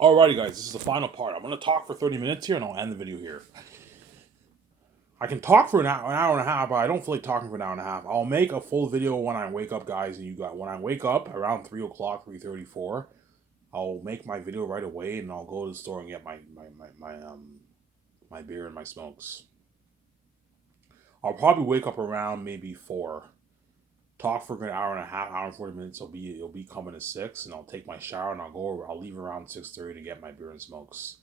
Alrighty, guys, this is the final part. I'm going to talk for 30 minutes here and I'll end the video here. I can talk for an hour and a half, but I don't feel like talking for an hour and a half. I'll make a full video when I wake up, guys. And you got when I wake up around 3 o'clock, 3:34. I'll make my video right away and I'll go to the store and get my beer and my smokes. I'll probably wake up around maybe 4. Talk for an hour and a half, hour and 40 minutes. It'll be coming at 6, and I'll take my shower and I'll leave around 6:30 to get my beer and smokes,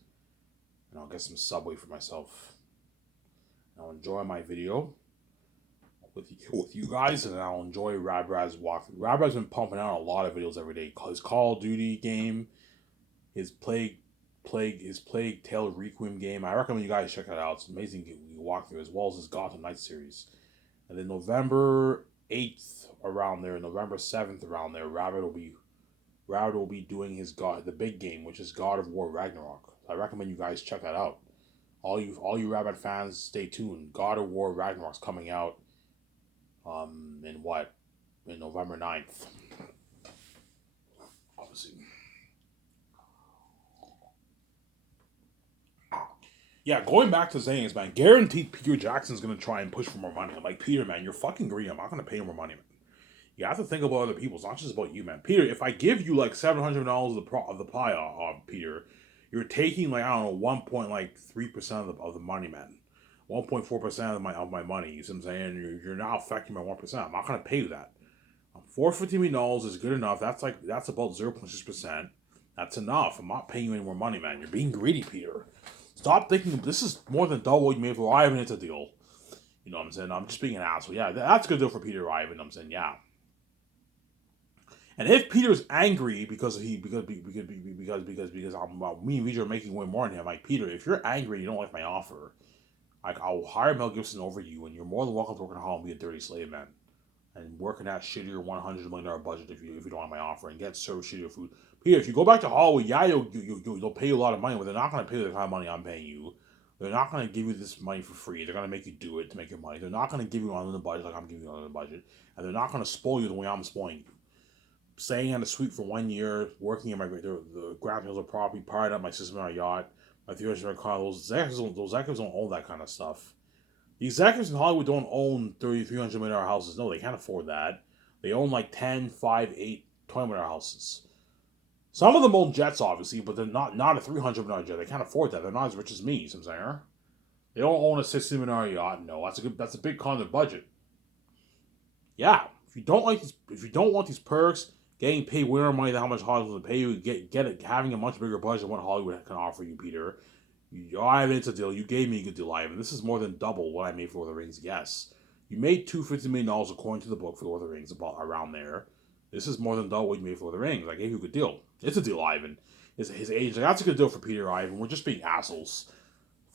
and I'll get some Subway for myself. I'll enjoy my video with you guys, and I'll enjoy Rabrad's walkthrough. Rabrad's been pumping out a lot of videos every day. His Call of Duty game, his Plague Tale Requiem game. I recommend you guys check that out. It's an amazing walkthrough, as well as his Gotham Knights series. And then November 8th around there, November 7th around there, Rabid will be doing the big game, which is God of War Ragnarok. I recommend you guys check that out. All you Rabid fans, stay tuned. God of War Ragnarok's coming out in November 9th. Obviously. Yeah, going back to Zane's, man, guaranteed Peter Jackson's gonna try and push for more money. I'm like, Peter, man, you're fucking greedy. I'm not gonna pay you more money, man. You have to think about other people. It's not just about you, man. Peter, if I give you like $700 of the pie, Peter, you're taking like, I don't know, 1.3% of the money, man. 1.4% of my money. You see what I'm saying? You're now affecting my 1%. I'm not gonna pay you that. $450 is good enough. That's about 0.6%. That's enough. I'm not paying you any more money, man. You're being greedy, Peter. Stop thinking this is more than double what you made for Ivan. It's a deal. You know what I'm saying? I'm just being an asshole. Yeah, that's a good deal for Peter Ivan. I'm saying, yeah. And if Peter's angry because me and Vijay are making way more than him, like, Peter, if you're angry and you don't like my offer, like, I'll hire Mel Gibson over you, and you're more than welcome to work in Hall and be a dirty slave, man, and work in that shittier $100 million budget if you don't want my offer, and get served shittier food. Peter, if you go back to Hollywood, yeah, they'll pay you a lot of money, but they're not going to pay you the kind of money I'm paying you. They're not going to give you this money for free. They're going to make you do it to make your money. They're not going to give you on the budget like I'm giving you on the budget, and they're not going to spoil you the way I'm spoiling you. Staying in the suite for 1 year, working in the Grand Hills of property, pirate up my system on a yacht, my 300 car. Those executives don't own that kind of stuff. The executives in Hollywood don't own $300 million houses. No, they can't afford that. They own like 10, 5, 8, $20 million houses. Some of them own jets, obviously, but they're not a $300 million jet. They can't afford that. They're not as rich as me, I'm saying. They don't own a $60 million yacht. No, that's a big con of the budget. Yeah, if you don't want these perks, getting paid way more money than how much Hollywood will pay you, having a much bigger budget than what Hollywood can offer you, Peter. It's a deal. You gave me a good deal, Ivan. This is more than double what I made for Lord of the Rings. Yes, you made $250 million according to the book for Lord of the Rings, about around there. This is more than double what you made for Lord of the Rings. I gave you a good deal. It's a deal, Ivan. His age, that's a good deal for Peter, Ivan. We're just being assholes.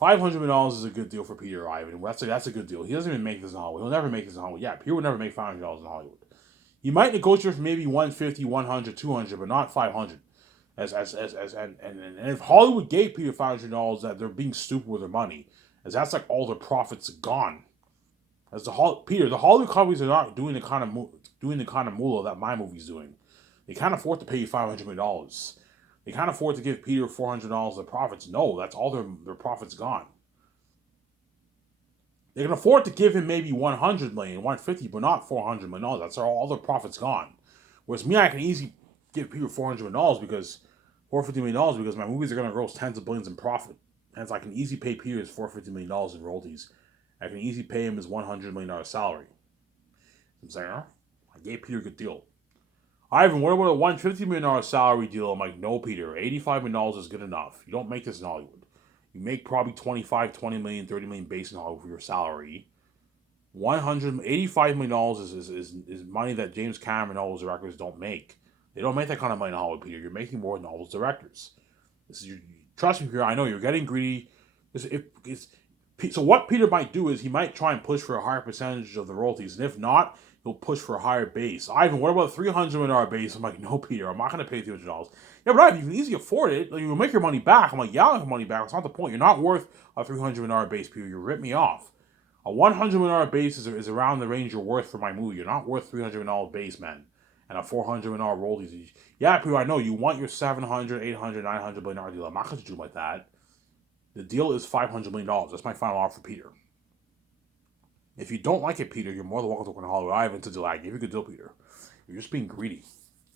$500 is a good deal for Peter Ivan. That's a good deal. He doesn't even make this in Hollywood. He'll never make this in Hollywood. Yeah, Peter would never make $500 in Hollywood. He might negotiate for maybe 150, 100, 200, but not 500. And if Hollywood gave Peter $500, that they're being stupid with their money, as that's like all their profits gone. As the Hollywood companies are not doing the kind of moolah that my movie's doing. They can't afford to pay you $500 million. They can't afford to give Peter $400 of profits. No, that's all their profits gone. They can afford to give him maybe 100 million, 150, but not $400 million. That's all their profits gone. Whereas me, I can easily give Peter $400 because $450 million because my movies are gonna gross tens of billions in profit. Hence, I can easily pay Peter his $450 million in royalties. I can easily pay him his $100 million salary. I'm saying, I gave Peter a good deal. Ivan, what about a $150 million salary deal? I'm like, no, Peter, $85 million is good enough. You don't make this in Hollywood. You make probably 25, 20 million, 30 million base in Hollywood for your salary. $185 million is money that James Cameron and all those directors don't make. They don't make that kind of money in Hollywood, Peter. You're making more than all those directors. Trust me, Peter. I know you're getting greedy. So what Peter might do is he might try and push for a higher percentage of the royalties, and if not, he'll push for a higher base. Ivan, what about a $300 base? I'm like, no, Peter, I'm not going to pay $300. Yeah, but Ivan, you can easily afford it. Like, you'll make your money back. I'm like, yeah, I'll make money back. That's not the point. You're not worth a $300 base, Peter. You ripped me off. A $100 million base is around the range you're worth for my movie. You're not worth $300 base, man. and a $400 million royalties. Yeah, Peter, I know you want your 700, 800, 900 million dollar deal. I'm not going to do like that. The deal is $500 million. That's my final offer, Peter. If you don't like it, Peter, you're more than welcome to work in Hollywood. Ivan to I gave you a good deal, Peter. You're just being greedy.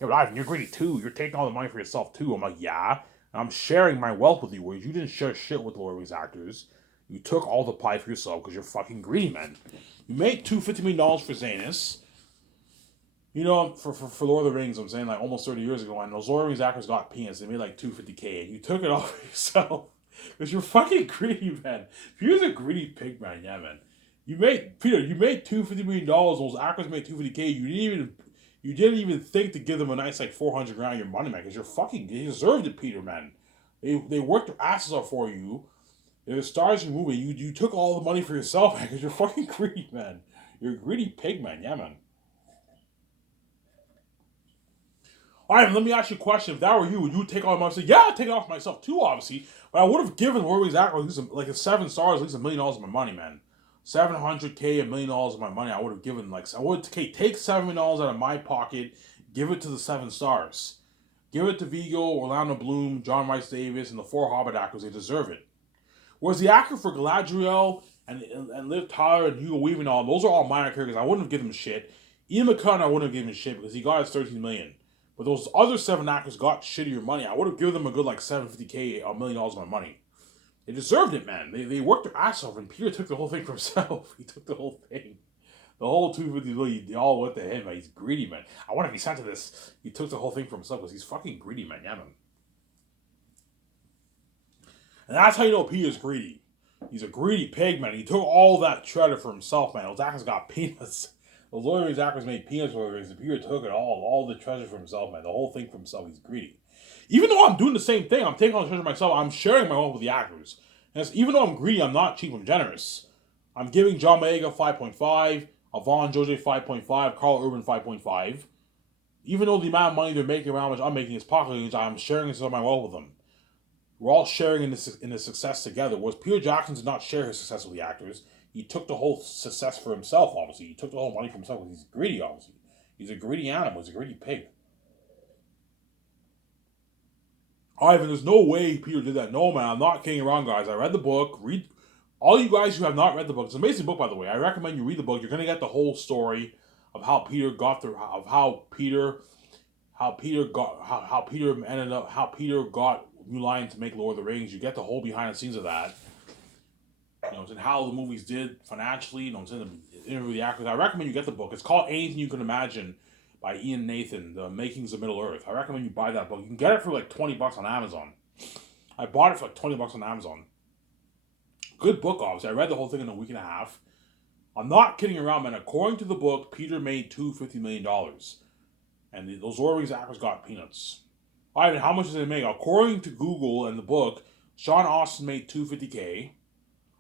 Yeah, but Ivan, you're greedy too. You're taking all the money for yourself too. I'm like, yeah. And I'm sharing my wealth with you, whereas you didn't share shit with Lord of the Rings actors. You took all the pie for yourself because you're fucking greedy, man. You made $250 million for Zanus. You know, for Lord of the Rings, I'm saying like almost 30 years ago, and those Lord of the Rings actors got peanuts. They made like $250K, and you took it all for yourself because you're fucking greedy, man. Peter's a greedy pig, man. Yeah, man. You made $250 million. Those actors made $250K. You didn't even think to give them a nice like $400 grand of your money, man. Because you deserved it, Peter, man. They worked their asses off for you. They're the stars of your movie. You took all the money for yourself, man. Because you're fucking greedy, man. You're a greedy pig, man. Yeah, man. All right, let me ask you a question. If that were you, would you take all the money? Say, yeah, I'd take it off myself too, obviously. But I would have given Lord of the Rings actors like a 7 stars, at least $1 million of my money, man. $700K, $1 million of my money. I would have given I would take $7 million out of my pocket, give it to the 7 stars, give it to Viggo, Orlando Bloom, John Rhys Davis, and the 4 Hobbit actors. They deserve it. Whereas the actor for Galadriel and Liv Tyler and Hugo Weaving, all those are all minor characters. I wouldn't have given them shit. Ian McKellen, I wouldn't have given him shit because he got his $13 million. But those other 7 actors got shittier money. I would have given them a good like $750K, $1 million of my money. They deserved it, man. They worked their ass off, and Peter took the whole thing for himself. He took the whole thing. The whole $250 million, they all went to him, man. He's greedy, man. I want to be sent to this. He took the whole thing for himself because he's fucking greedy, man. Yeah, man. And that's how you know Peter's greedy. He's a greedy pig, man. He took all that treasure for himself, man. Those actors got peanuts. The Lord of the Rings actors made peanuts for the Rings, and Peter took it all the treasure for himself, man. The whole thing for himself. He's greedy. Even though I'm doing the same thing, I'm taking all the treasure myself, I'm sharing my wealth with the actors. And even though I'm greedy, I'm not cheap, I'm generous. I'm giving John Boyega 5.5, Yvonne Jose 5.5, Carl Urban 5.5. Even though the amount of money they're making around which I'm making is pocket, I'm sharing some of my wealth with them. We're all sharing in the success together. Whereas Peter Jackson did not share his success with the actors. He took the whole success for himself, obviously. He took the whole money for himself because he's greedy, obviously. He's a greedy animal. He's a greedy pig. Ivan, there's no way Peter did that. No, man, I'm not kidding around, guys. I read the book. Read all you guys who have not read the book. It's an amazing book, by the way. I recommend you read the book. You're gonna get the whole story of how Peter got through, how Peter got New Line to make Lord of the Rings. You get the whole behind the scenes of that. You know, and how the movies did financially. You know, the interview with the actors. I recommend you get the book. It's called Anything You Can Imagine by Ian Nathan, The Makings of Middle Earth. I recommend you buy that book. You can get it for like $20 on Amazon. I bought it for like $20 on Amazon. Good book, obviously. I read the whole thing in a week and a half. I'm not kidding around, man. According to the book, Peter made $250 million. And those Lord of the Rings actors got peanuts. I mean, how much did they make? According to Google and the book, Sean Astin made $250K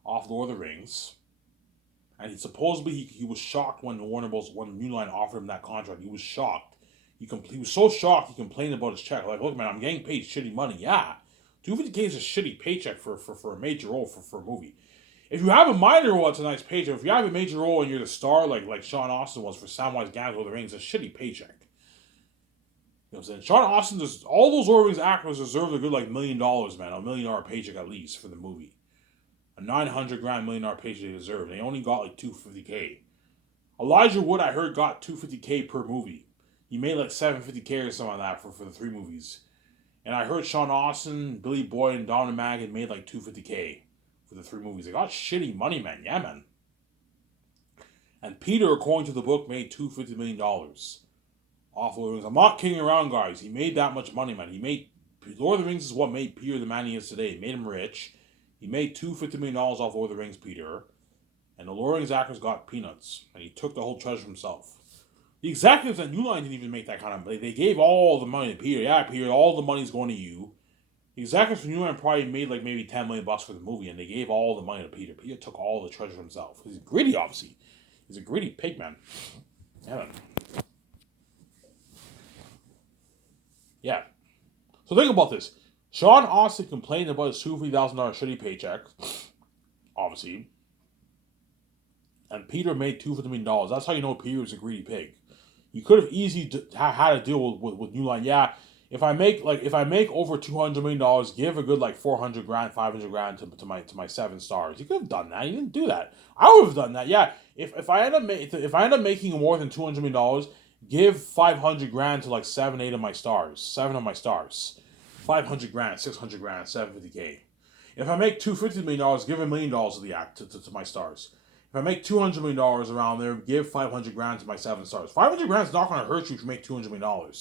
off Lord of the Rings. And he was shocked when New Line offered him that contract. He was shocked. He was so shocked he complained about his check. Like, look, man, I'm getting paid shitty money. Yeah, $250K is a shitty paycheck for a major role for a movie. If you have a minor role, it's a nice paycheck. If you have a major role and you're the star, like Sean Astin was for Samwise Gamgee Lord of the Rings, it's a shitty paycheck. You know what I'm saying? Sean Astin all those Lord of the Rings actors deserve a good like $1 million, man, $1 million paycheck at least for the movie. A $900 grand $1 million paycheck they deserve. They only got like $250K. Elijah Wood, I heard, got $250K per movie. He made like $750K or something like that for the 3 movies. And I heard Sean Astin, Billy Boyd, and Don Magan made like $250K for the 3 movies. They got shitty money, man. Yeah, man. And Peter, according to the book, made $250 million off Lord of the Rings. I'm not kidding around, guys. He made that much money, man. Lord of the Rings is what made Peter the man he is today. It made him rich. He made $250 million off Lord of the Rings, Peter. And the Lord of the Rings actors got peanuts. And he took the whole treasure himself. The executives at New Line didn't even make that kind of money. They gave all the money to Peter. Yeah, Peter, all the money's going to you. The executives from New Line probably made like maybe $10 million for the movie. And they gave all the money to Peter. Peter took all the treasure himself. He's greedy, obviously. He's a greedy pig, man. Yeah, man. Yeah. So think about this. Sean Astin complained about his $250,000 shitty paycheck, obviously, and Peter made $250 million. That's how you know Peter is a greedy pig. You could have easily had to deal with New Line. Yeah, if I make over $200 million, give a good like 400 grand, 500 grand to my 7 stars. You could have done that. You didn't do that. I would have done that. Yeah, if I end up making more than $200 million, give 500 grand to like 7 of my stars, 500 grand, 600 grand, 750K. If I make $250 million, give $1 million to the act to my stars. If I make $200 million around there, give 500 grand to my 7 stars. 500 grand is not going to hurt you if you make $200 million.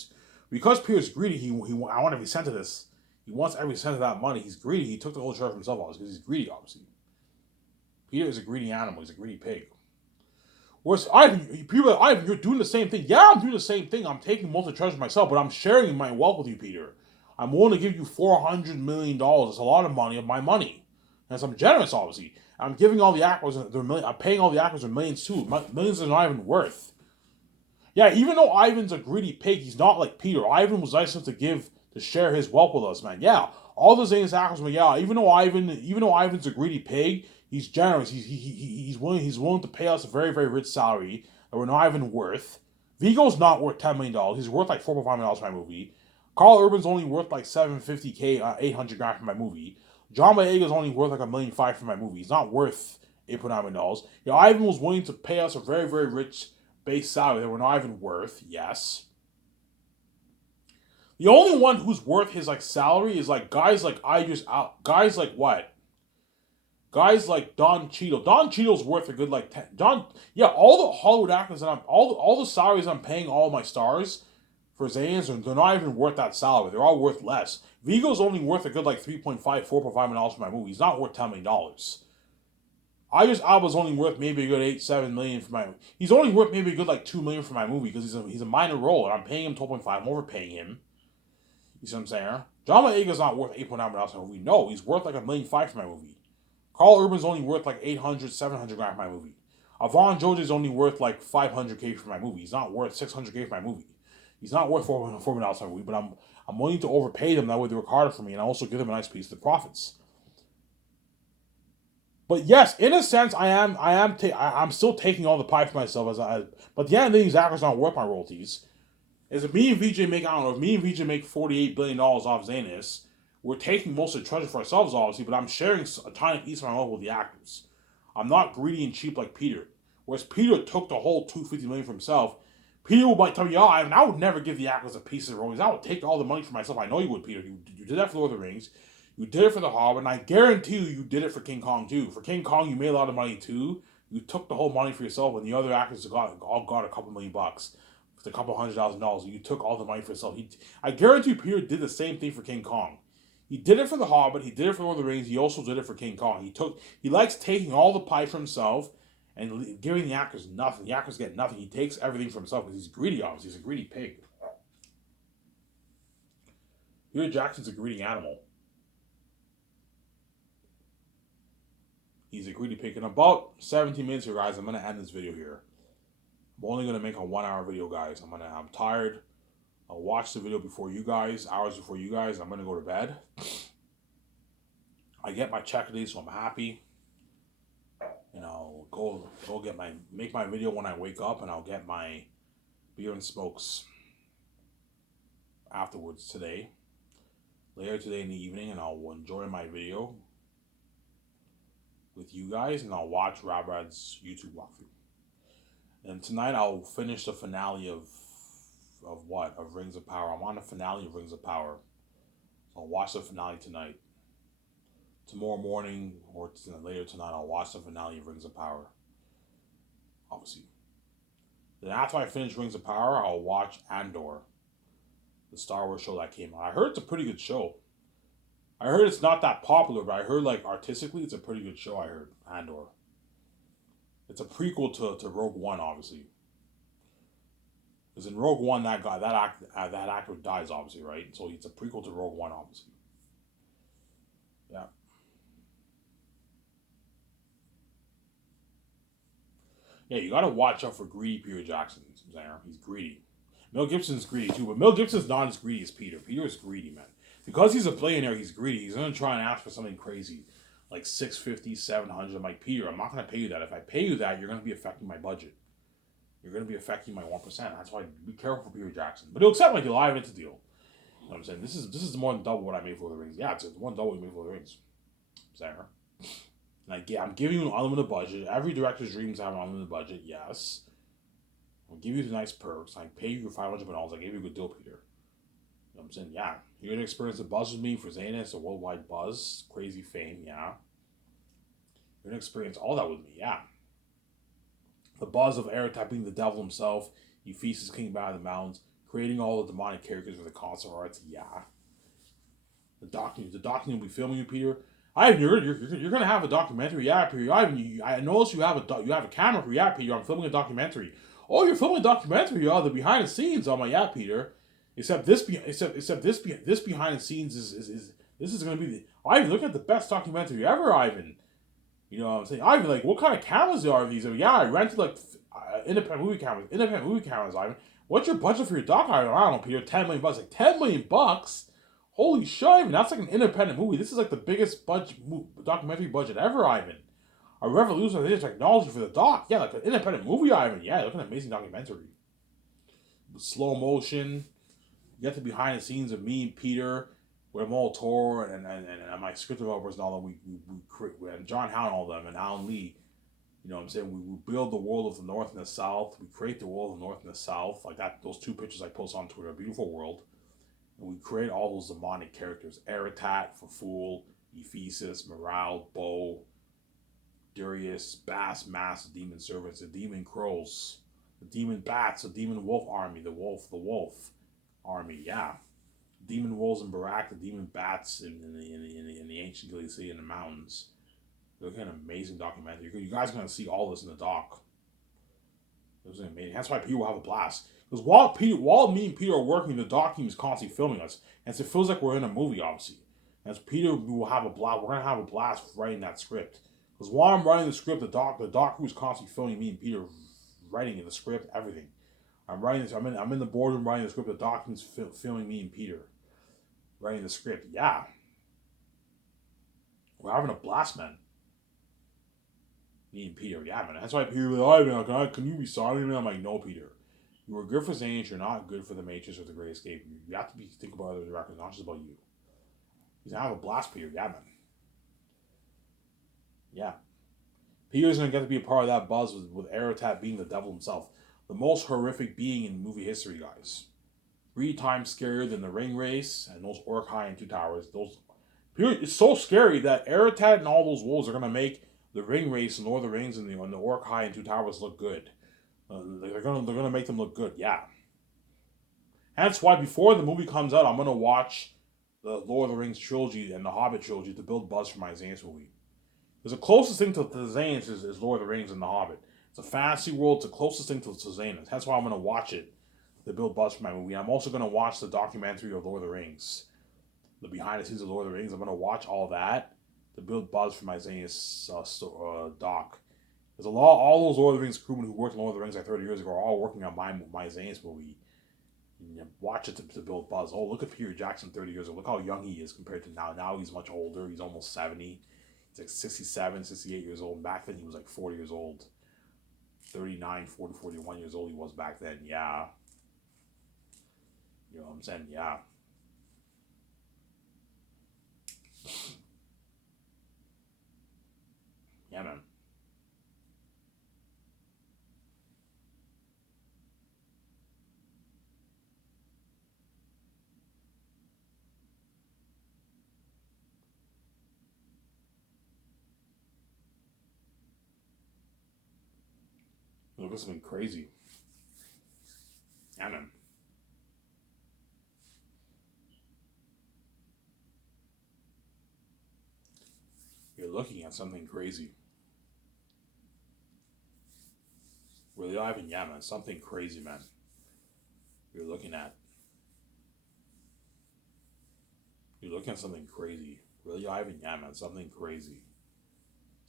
Because Peter's greedy, I want every cent of this. He wants every cent of that money. He's greedy. He took the whole share for himself, obviously, because he's greedy, obviously. Peter is a greedy animal. He's a greedy pig. Whereas people are like, Ivan, you're doing the same thing. Yeah, I'm doing the same thing. I'm taking most of the treasure myself, but I'm sharing my wealth with you, Peter. I'm willing to give you $400 million. It's a lot of money of my money. And so I'm generous, obviously. I'm giving all the actors, I'm paying all the actors their millions too. Millions are not even worth. Yeah, even though Ivan's a greedy pig, he's not like Peter. Ivan was nice enough to share his wealth with us, man. Yeah, all the Zane's actors, man. Yeah, even though Ivan's a greedy pig, he's generous. He's willing to pay us a very, very rich salary that we're not even worth. Vigo's not worth $10 million. He's worth like $4.5 million for my movie. Carl Urban's only worth like $750K, 800 grand for my movie. John Boyega's only worth like $1.5 million for my movie. He's not worth $8.9 million. Yeah, Ivan was willing to pay us a very, very rich base salary that we're not even worth. Yes. The only one who's worth his like salary is like guys like guys like what? Guys like Don Cheadle. Don Cheadle's worth a good like all the Hollywood actors that all the salaries I'm paying all my stars for Zayans, they're not even worth that salary. They're all worth less. Vigo's only worth a good like $4.5 million for my movie. He's not worth $10 million. Idris Elba's only worth maybe a good $8-7 million for my. He's only worth maybe a good like $2 million for my movie because he's a minor role and I'm paying him 12.5. I'm overpaying him. You see what I'm saying? John Boyega's not worth $8.9 million for my movie. No, he's worth like $1.5 million for my movie. Carl Urban's only worth like 800-700 grand for my movie. Avon George's only worth like 500K for my movie. He's not worth 600K for my movie. He's not worth $4 million for my movie, but I'm willing to overpay them. That way they work harder for me, and I also give them a nice piece of the profits. But yes, in a sense, I'm still taking all the pie for myself but the end of these actors not worth my royalties. If me and VJ make $48 billion off Zanus, we're taking most of the treasure for ourselves, obviously, but I'm sharing a tiny piece of my wealth with the actors. I'm not greedy and cheap like Peter. Whereas Peter took the whole $250 million for himself. Peter might tell me, Ivan, I would never give the actors a piece of the royalties. I would take all the money for myself. I know you would, Peter. You did that for Lord of the Rings. You did it for The Hobbit, and I guarantee you did it for King Kong too. For King Kong, you made a lot of money too. You took the whole money for yourself, and the other actors all got a couple $1 million, a couple $100,000. You took all the money for yourself. I guarantee Peter did the same thing for King Kong. He did it for The Hobbit. He did it for Lord of the Rings. He also did it for King Kong. He likes taking all the pie for himself and giving the actors nothing. The actors get nothing. He takes everything for himself because he's greedy. Obviously, he's a greedy pig. Peter Jackson's a greedy animal. He's a greedy pig. In about 17 minutes here, guys, I'm going to end this video here. I'm only going to make a 1 hour video, guys. I'm tired. I'll watch the video before you guys, hours before you guys. I'm going to go to bed. I get my check today, so I'm happy. And I'll go make my video when I wake up, and I'll get my beer and smokes afterwards today. Later today in the evening, and I'll enjoy my video with you guys, and I'll watch Rabrad's YouTube walkthrough. And tonight I'll finish the finale of Rings of Power. I'm on the finale of Rings of Power. I'll watch the finale tonight. Tomorrow morning or later tonight, I'll watch the finale of Rings of Power. Obviously. Then after I finish Rings of Power, I'll watch Andor, the Star Wars show that came out. I heard it's a pretty good show. I heard it's not that popular, but I heard like artistically it's a pretty good show. I heard Andor. It's a prequel to Rogue One, obviously. Because in Rogue One, that actor dies, obviously, right? So it's a prequel to Rogue One, obviously. Yeah. Yeah, you gotta watch out for greedy Peter Jackson. He's greedy. Mel Gibson's greedy too, but Mel Gibson's not as greedy as Peter. Peter is greedy, man. Because he's a billionaire, he's greedy. He's gonna try and ask for something crazy, like $650, $700. I'm like, Peter, I'm not gonna pay you that. If I pay you that, you're gonna be affecting my budget. You're going to be affecting my 1%. That's why be careful for Peter Jackson. But he'll accept my deal. I have it to deal. You know what I'm saying? This is more than double what I made for the Rings. Yeah, it's more than double what I made for the Rings. Sarah. I'm giving you an unlimited budget. Every director's dreams have an unlimited budget, yes. I'll give you the nice perks. I pay you $500. I gave you a good deal, Peter. You know what I'm saying? Yeah. You're going to experience a buzz with me for Zanus, a worldwide buzz, crazy fame, yeah. You're going to experience all that with me, yeah. The buzz of Aratak being the devil himself, Ephesus king by the mountains, creating all the demonic characters for the concert arts, yeah. The documentary will be filming you, Peter. Ivan, you're gonna have a documentary, yeah, Peter. Ivan, I noticed you have a camera, yeah, Peter. I'm filming a documentary. Oh, you're filming a documentary? Oh, the behind the scenes. I'm like, yeah, Peter. Except this behind the scenes is this is gonna be the Ivan. Look at the best documentary ever, Ivan. You know what I'm saying? Ivan, like, what kind of cameras are these? I mean, yeah, I rented like independent movie cameras. Ivan, what's your budget for your doc? I don't know, Peter. $10 million. Like $10 million. Holy shit, Ivan, that's like an independent movie. This is like the biggest documentary budget ever, Ivan. A revolutionary technology for the doc. Yeah, like an independent movie, Ivan. Yeah, look at an amazing documentary. The slow motion. You get the behind the scenes of me, Peter, with Molitor and my script developers and all that. We create, and John Howe and all them, and Alan Lee. You know what I'm saying? We build the world of the North and the South. We create the world of the North and the South. Like that, those two pictures I post on Twitter, a beautiful world. And we create all those demonic characters. Aratat, Fool, Ephesus, Morale, Bo, Darius, Bass, Mass, the Demon Servants, the Demon Crows, the Demon Bats, the Demon Wolf Army, the Wolf Army, yeah. Demon Wolves in Barak, the Demon Bats in the ancient Gilead City in the mountains. Look at an amazing documentary. You guys are going to see all this in the doc. It was amazing. That's why Peter will have a blast. Because while me and Peter are working, the doc team is constantly filming us. And so it feels like we're in a movie, obviously. As Peter will have a blast. We're going to have a blast writing that script. Because while I'm writing the script, the doc crew is constantly filming me and Peter writing in the script, everything. I'm writing this. I'm in the boardroom writing the script. The doc team's filming me and Peter writing the script. Yeah. We're having a blast, man. Me and Peter, yeah, man. That's why Peter was like, oh, man, can you be sorry? And I'm like, no, Peter. You were good for Zanus. You're not good for the Matrix or the Great Escape. You have to think about other directors, not just about you. He's gonna have a blast, Peter. Yeah, man. Yeah. Peter's gonna get to be a part of that buzz with Aratat being the devil himself. The most horrific being in movie history, guys. 3 times scarier than the ring race and those Uruk-hai and Two Towers. It's so scary that Aratat and all those wolves are gonna make the ring race and Lord of the Rings and the Uruk-hai and Two Towers look good. They're gonna make them look good, yeah. That's why before the movie comes out, I'm gonna watch the Lord of the Rings trilogy and the Hobbit trilogy to build buzz for my Zanus movie. Because the closest thing to Zanus is Lord of the Rings and the Hobbit. It's a fantasy world. It's the closest thing to Zanus. That's why I'm gonna watch it to build buzz for my movie. I'm also gonna watch the documentary of Lord of the Rings, the behind the scenes of Lord of the Rings. I'm gonna watch all that to build buzz for my Zanus doc. There's all those Lord of the Rings crewmen who worked on Lord of the Rings like 30 years ago are all working on my Zanus movie. And you watch it to build buzz. Oh, look at Peter Jackson 30 years ago. Look how young he is compared to now. Now he's much older. He's almost 70. He's like 67, 68 years old. Back then he was like 40 years old. 39, 40, 41 years old he was back then. Yeah. You know what I'm saying? Yeah. Yeah, man. Look at something crazy. Yeah, man. You're looking at something crazy. Really, Ivan? Yeah, man. Something crazy, man. You're looking at. You're looking at something crazy. Really, Ivan? Yeah, man. Something crazy.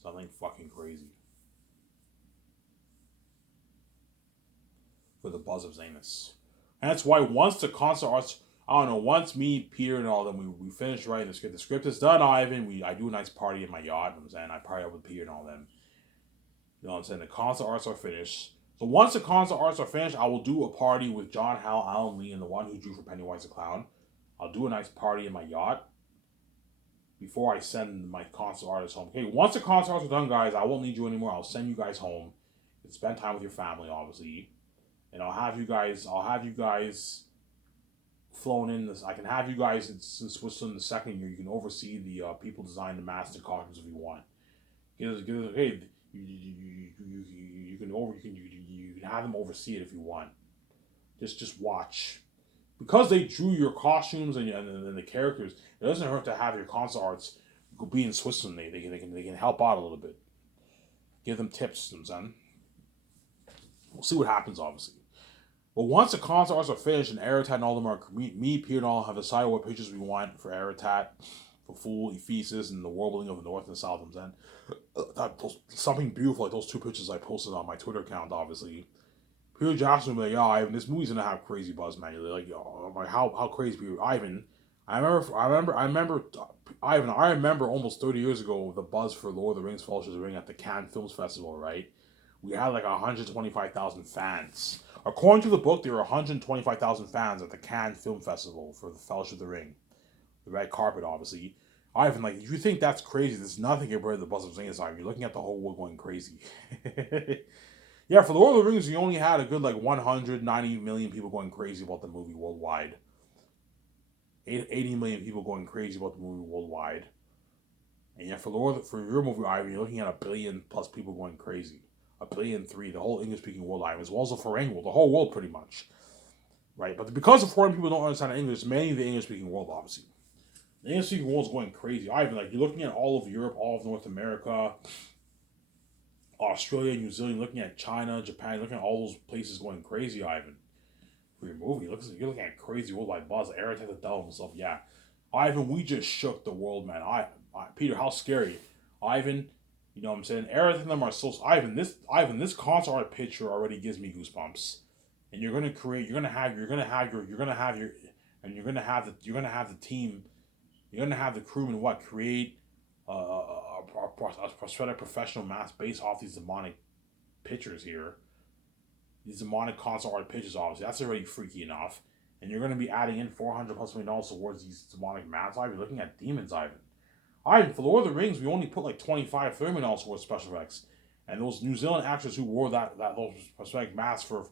Something fucking crazy. For the buzz of Zanus. And that's why once the concert arts, I don't know, once me, Peter, and all of them, we finished writing the script. The script is done, Ivan. I do a nice party in my yacht, you know what I'm saying? I party up with Peter and all them. You know what I'm saying? The concert arts are finished. So once the concept arts are finished, I will do a party with John Howell, Alan Lee, and the one who drew for Pennywise the Clown. I'll do a nice party in my yacht before I send my concept artists home. Okay, once the concept arts are done, guys, I won't need you anymore. I'll send you guys home and spend time with your family, obviously. And I'll have you guys flown in. This I can have you guys in Switzerland the second year. You can oversee the people design the master costumes if you want. Hey, you can you can have them oversee it if you want. Just watch. Because they drew your costumes and the characters, it doesn't hurt to have your console arts be in Switzerland. They can help out a little bit. Give them tips, and son. We'll see what happens, obviously. But once the console arts are finished and Aratat and all of them are me, Peter, and all have decided what pictures we want for Aratat, for Fool, Ephesus, and the world building of the North and South. And something beautiful like those two pictures I posted on my Twitter account, obviously. Peter Jackson will be like, yo, Ivan, this movie's gonna have crazy buzz, man. You're like, yo, I'm like, how crazy, Peter? Ivan, Ivan, I remember almost 30 years ago the buzz for Lord of the Rings, Fellowship of the Ring at the Cannes Films Festival, right? We had like 125,000 fans. According to the book, there were 125,000 fans at the Cannes Film Festival for the Fellowship of the Ring. The red carpet, obviously. Ivan, like, if you think that's crazy, there's nothing compared to the buzz of Zane time. You're looking at the whole world going crazy. Yeah, for Lord of the Rings, we only had a good like 190 million people going crazy about the movie worldwide. 80 million people going crazy about the movie worldwide. And yet for your movie, Ivan, you're looking at 1 billion plus people going crazy. 1,000,000,003, the whole English speaking world, Ivan, as well as the foreign world, the whole world pretty much. Right? But because the foreign people don't understand English, many of the English speaking world, obviously. The English speaking world is going crazy. Ivan, like, you're looking at all of Europe, all of North America, Australia, New Zealand, looking at China, Japan, looking at all those places going crazy, Ivan. For your movie, you're looking at crazy worldwide buzz. Eric had to tell himself, yeah. Ivan, we just shook the world, man. Peter, how scary. Ivan, you know what I'm saying? Eric and them are so Ivan, this concert art picture already gives me goosebumps. And you're gonna create you're gonna have your and you're gonna have the team, you're gonna have the crewmen create a prosthetic professional mask based off these demonic pictures here. These demonic console art pictures, obviously, that's already freaky enough. And you're going to be adding in $400+ million towards these demonic masks. Ivan, you're looking at demons, Ivan. Ivan, for Lord of the Rings, we only put like $25-30 million towards special effects. And those New Zealand actors who wore those prosthetic masks for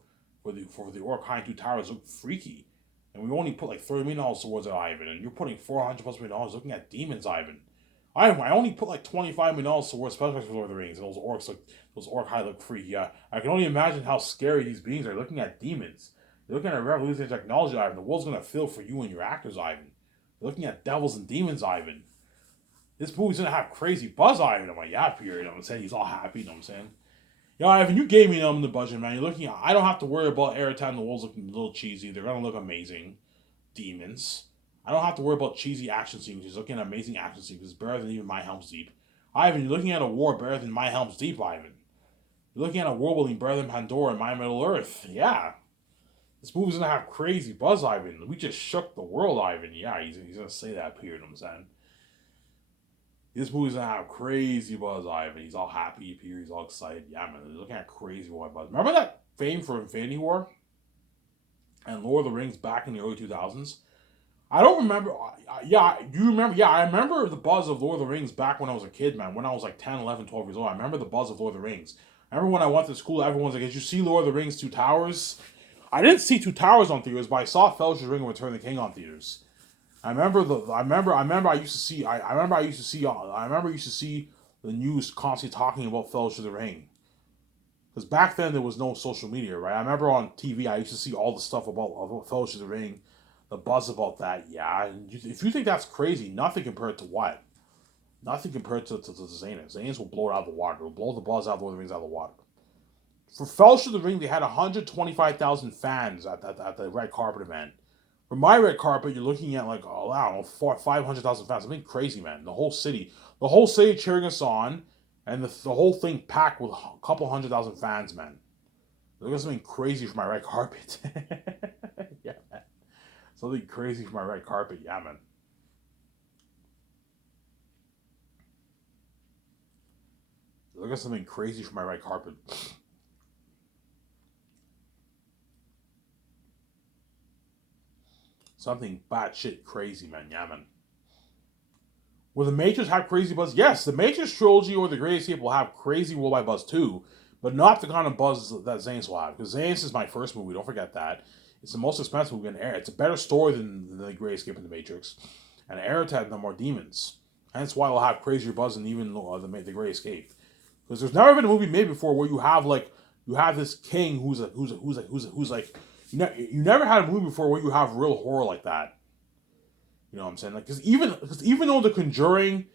the Orc Two Towers look freaky. And we only put like $30 million towards it, Ivan. And you're putting $400+ million looking at demons, Ivan. I only put like $25 million towards special effects for Lord of the Rings. And those orc high look freaky. Yeah, I can only imagine how scary these beings are. Looking at demons, you're looking at revolutionary technology, Ivan. The world's gonna feel for you and your actors, Ivan. You're looking at devils and demons, Ivan. This movie's gonna have crazy buzz, Ivan. I'm like, yeah, period. You know what I'm saying? He's all happy. You know what I'm saying? Yeah, Ivan, you gave me the budget, man. You're looking at. I don't have to worry about Airtime and the world's looking a little cheesy. They're gonna look amazing. Demons. I don't have to worry about cheesy action scenes. He's looking at amazing action scenes. It's better than even My Helm's Deep. Ivan, you're looking at a war better than My Helm's Deep, Ivan. You're looking at a world building better than Pandora and My Middle Earth. Yeah. This movie's gonna have crazy buzz, Ivan. We just shook the world, Ivan. Yeah, he's gonna say that, period, you know what I'm saying? This movie's gonna have crazy buzz, Ivan. He's all happy, period. He's all excited. Yeah, man. He's looking at crazy white buzz. Remember that fame for Infinity War? And Lord of the Rings back in the early 2000s? I don't remember. Yeah, you remember? Yeah, I remember the buzz of Lord of the Rings back when I was a kid, man. When I was like 10, 11, 12 years old. I remember the buzz of Lord of the Rings. I remember when I went to school, everyone's like, did you see Lord of the Rings Two Towers? I didn't see Two Towers on theaters, but I saw Fellowship of the Ring and Return of the King on theaters. I used to see the news constantly talking about Fellowship of the Ring. Because back then there was no social media, right? I remember on TV I used to see all the stuff about Fellowship of the Ring, the buzz about that. Yeah, if you think that's crazy, nothing compared to what? Nothing compared to Zanus. Zanus will blow it out of the water. It will blow the buzz out of the Lord of the Rings out of the water. For Fellowship of the Ring, they had 125,000 fans at the red carpet event. For my red carpet, you're looking at like, oh, I don't know, 500,000 fans. Something crazy, man. The whole city cheering us on, and the whole thing packed with a couple 100,000 fans, man. Look at something crazy for my red carpet. Yeah, man. Something crazy for my red carpet. Yeah, man. Look at something crazy for my red carpet. Something batshit crazy, man. Yeah, man. Will the Matrix have crazy buzz? Yes, the Matrix trilogy or the Great Escape will have crazy worldwide buzz too, but not the kind of buzz that Zane's will have. Because Zane's is my first movie. Don't forget that. It's the most expensive movie in air. It's a better story than the Great Escape and the Matrix, and Air had no more demons. Hence why it'll have crazier buzz than even the Great Escape. Because there's never been a movie made before where you have this king who's like you never had a movie before where you have real horror like that. You know what I'm saying? Like, because even though the Conjuring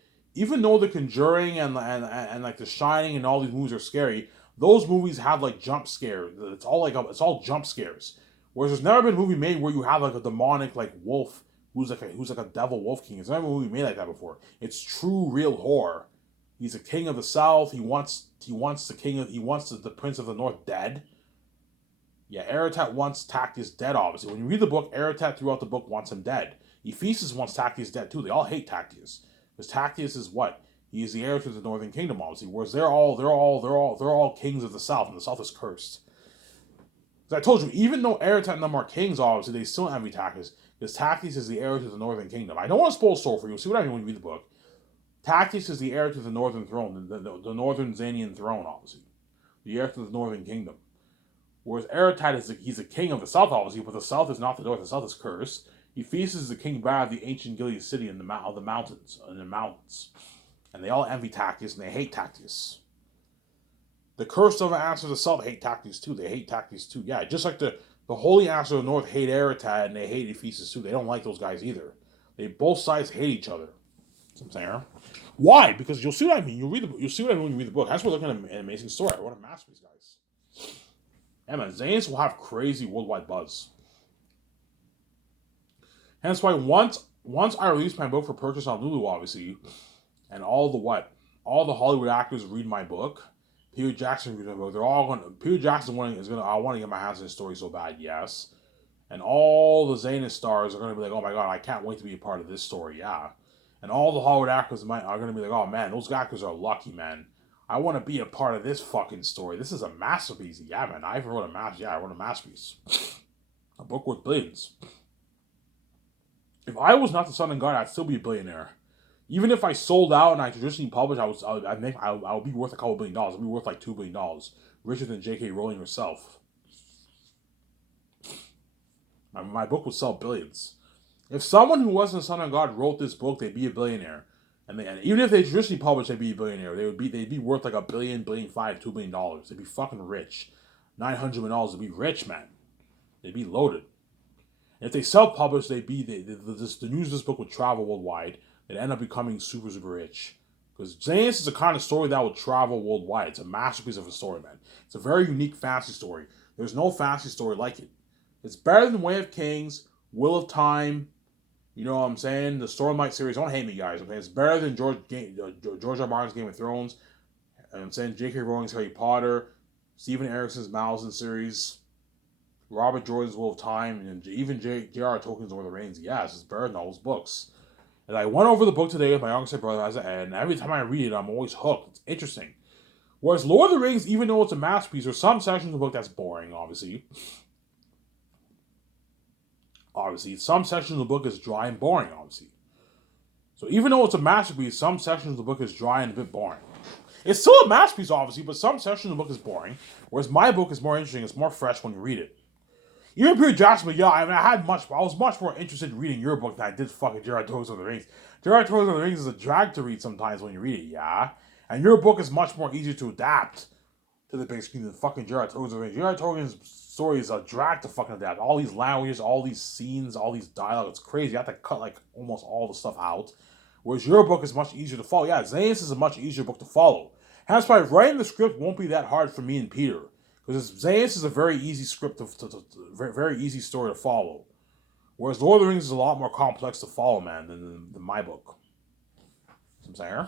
and like The Shining and all these movies are scary, those movies have like jump scares. It's all jump scares. Whereas there's never been a movie made where you have like a demonic like wolf who's like a devil wolf king. There's never been a movie made like that before. It's true real horror. He's a king of the South. He wants the Prince of the North dead. Yeah, Aratat wants Tactius dead. Obviously, when you read the book, Aratat throughout the book wants him dead. Ephesus wants Tactius dead too. They all hate Tactius because Tactius is what? He is the heir to the Northern Kingdom, obviously. Whereas they're all kings of the South, and the South is cursed. Because I told you, even though Aratat and them are kings, obviously they still envy Tactius because Tactius is the heir to the Northern Kingdom. I don't want to spoil the story for you. See what I mean when you read the book. Tactius is the heir to the Northern Throne, the Northern Xanian throne, obviously, the heir to the Northern Kingdom. Whereas Aratat he's the king of the South, obviously, but the South is not the North. The South is cursed. Ephesus is the king of the ancient Gilead city in the mountains, and they all envy Tactius and they hate Tactius. The cursed of the Answers of the South hate Tactius too. They hate Tactius too. Yeah, just like the holy Answers of the North hate Aratat and they hate Ephesus too. They don't like those guys either. Both sides hate each other. That's what I'm saying. Why? Because you'll see what I mean. You'll see what I mean when you read the book. That's what we're looking at an amazing story. I want a masterpiece, guys. Yeah, man, Zane's will have crazy worldwide buzz. Hence why once I release my book for purchase on Lulu, obviously, and all the Hollywood actors read my book, Peter Jackson reads my book, Peter Jackson I want to get my hands on his story so bad, yes. And all the Zanus stars are gonna be like, oh my god, I can't wait to be a part of this story, yeah. And all the Hollywood actors are gonna be like, oh man, those actors are lucky, man. I want to be a part of this fucking story. This is a masterpiece. Yeah, man, I wrote a masterpiece. A book worth billions. If I was not the Son of God, I'd still be a billionaire. Even if I sold out and I traditionally published, I would be worth a couple $1 billion. I'd be worth like $2 billion, richer than J.K. Rowling herself. My book would sell billions. If someone who wasn't the Son of God wrote this book, they'd be a billionaire. And even if they traditionally published, they'd be a billionaire. They'd be worth like $1 billion, $1.5 billion, $2 billion. They'd be fucking rich. $900 million. They'd be rich, man. They'd be loaded. And if they self-published, the news of this book would travel worldwide. They'd end up becoming super, super rich. Because Zanus is the kind of story that will travel worldwide. It's a masterpiece of a story, man. It's a very unique fantasy story. There's no fantasy story like it. It's better than Way of Kings, Wheel of Time. You know what I'm saying? The Stormlight series. Don't hate me, guys. Okay, it's better than George R. Martin's Game of Thrones. I'm saying J.K. Rowling's Harry Potter, Stephen Erickson's Malazan series, Robert Jordan's Wheel of Time, and even J.R. Tolkien's Lord of the Rings. Yes, it's better than all those books. And I went over the book today with my younger brother, and every time I read it, I'm always hooked. It's interesting. Whereas Lord of the Rings, even though it's a masterpiece, there's some sections of the book that's boring, obviously. Some sections of the book is dry and boring, obviously. So even though it's a masterpiece, some sections of the book is dry and a bit boring. It's still a masterpiece, obviously, but some sections of the book is boring. Whereas my book is more interesting. It's more fresh when you read it. Even Peter Jackson, yeah, I was much more interested in reading your book than I did fucking J.R.R. Tolkien's Lord of the Rings. J.R.R. Tolkien's Lord of the Rings is a drag to read sometimes when you read it, yeah? And your book is much more easier to adapt to the big screen than fucking J.R.R. Tolkien's Lord of the Rings. J.R.R. Tolkien's story is a drag to fucking adapt. All these languages, all these scenes, all these dialogue, it's crazy. You have to cut like almost all the stuff out. Whereas your book is much easier to follow. Yeah, Zanus is a much easier book to follow. Hence why writing the script won't be that hard for me and Peter. Because Zanus is a very easy script, very easy story to follow. Whereas Lord of the Rings is a lot more complex to follow, man, than my book. You know what I'm saying?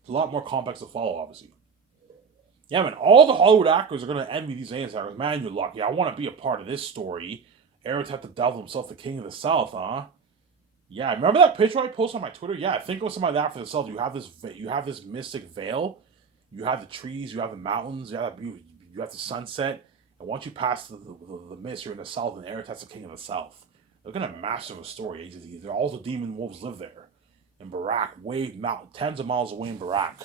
It's a lot more complex to follow, obviously. Yeah, man, all the Hollywood actors are going to envy these Zanus actors. Man, you're lucky. I want to be a part of this story. Aratat the Devil himself, the King of the South, huh? Yeah, remember that picture I posted on my Twitter? Yeah, think of something like that for the South. You have this mystic veil. You have the trees, you have the mountains, you have the sunset. And once you pass the mist, you're in the south, and Eretz, that's the king of the south. Look at a massive story. All the demon wolves live there. In Barak, tens of miles away in Barak.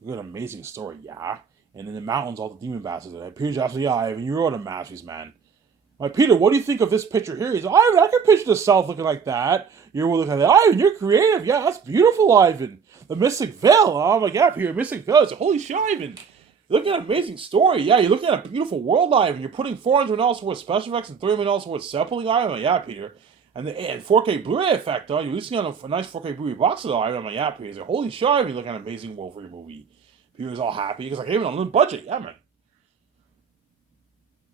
Look at an amazing story, yeah. And in the mountains, all the demon bastards are there. Peter's actually, yeah, Ivan, you're one of the masterpiece, man. Like, Peter, what do you think of this picture here? He's like, Ivan, I can picture the south looking like that. You're looking at that. Ivan, you're creative. Yeah, that's beautiful, Ivan. The Mystic Veil. I'm like, yeah, Peter, Mystic Veil. It's holy shit, Ivan. You're looking at an amazing story. Yeah, you're looking at a beautiful world, Ivan. You're putting $400 towards special effects and $3 million towards sampling, Ivan. Like, yeah, Peter. And 4K Blu-ray effect, you're releasing on a nice 4K Blu-ray box of it, Ivan. I'm like, yeah, Peter. He's like, holy shit, Ivan. You're looking at an amazing Wolverine movie. Peter was all happy because I gave it on the budget. Yeah, man.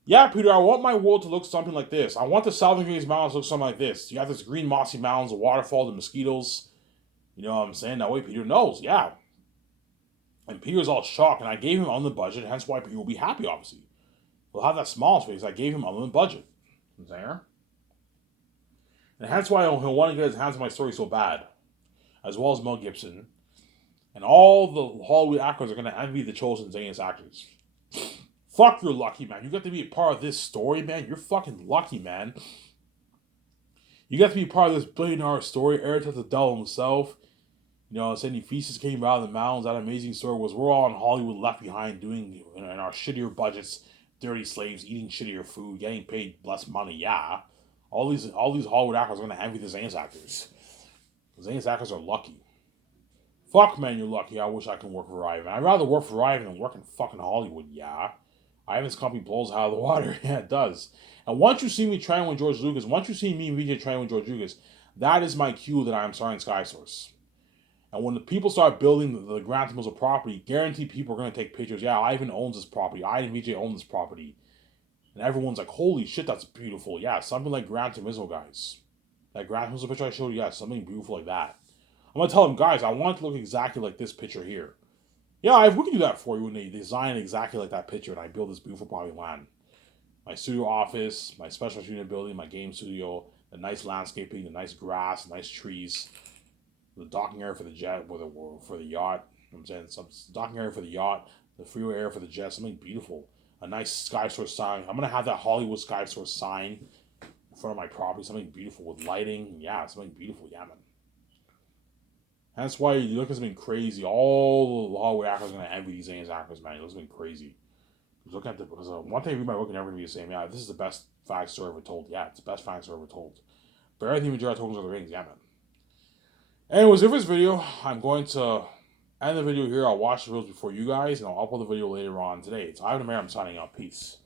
Yeah, Peter, I want my world to look something like this. I want the Southern Greens Mountains to look something like this. You have this green mossy mountains, the waterfall, the mosquitoes. You know what I'm saying? That way Peter knows, yeah. And Peter's all shocked, and I gave him on the budget, hence why Peter will be happy, obviously. He'll have that smile on his face. I gave him on the budget. You know what I'm saying? And hence why he'll want to get his hands on my story so bad. As well as Mel Gibson. And all the Hollywood actors are going to envy the chosen Zanius actors. Fuck, you're lucky, man. You got to be a part of this story, man. You're fucking lucky, man. You got to be part of this billion-dollar story. Eric has the devil himself. You know, saying Ephesus came out of the mountains. That amazing story was we're all in Hollywood left behind doing in our shittier budgets, dirty slaves, eating shittier food, getting paid less money. Yeah, all these Hollywood actors are going to envy the Zanius actors. The Zanius actors are lucky. Fuck, man, you're lucky. I wish I could work for Ivan. I'd rather work for Ivan than work in fucking Hollywood. Yeah. Ivan's company blows out of the water. Yeah, it does. And once you see me trying with George Lucas, once you see me and VJ trying with George Lucas, that is my cue that I'm starting SkySource. And when the people start building the Grand Theft Auto property, guaranteed people are going to take pictures. Yeah, Ivan owns this property. I and VJ own this property. And everyone's like, holy shit, that's beautiful. Yeah, something like Gran Turismo, guys. That Gran Turismo picture I showed you, yeah, something beautiful like that. I'm going to tell them, guys, I want it to look exactly like this picture here. Yeah, we can do that for you when they design exactly like that picture and I build this beautiful property land. My studio office, my special unit building, my game studio, the nice landscaping, the nice grass, nice trees, the docking area for the jet, for the yacht. I'm saying some docking area for the yacht, the freeway area for the jet, something beautiful. A nice SkySource sign. I'm gonna have that Hollywood SkySource sign in front of my property, something beautiful with lighting. Yeah, something beautiful. Yeah, man. That's why you look at something crazy. All the Hollywood actors are gonna envy these Zanius actors, man. It looks been crazy. Look at because one thing I read my book and never gonna be the same. Yeah, this is the best fact story ever told. Yeah, it's the best fact story ever told. But everything with Jared Tolkien's of the Rings, yeah, man. Anyways, if this video, I'm going to end the video here. I'll watch the videos before you guys, and I'll upload the video later on today. It's Ivan Amir. I'm signing out. Peace.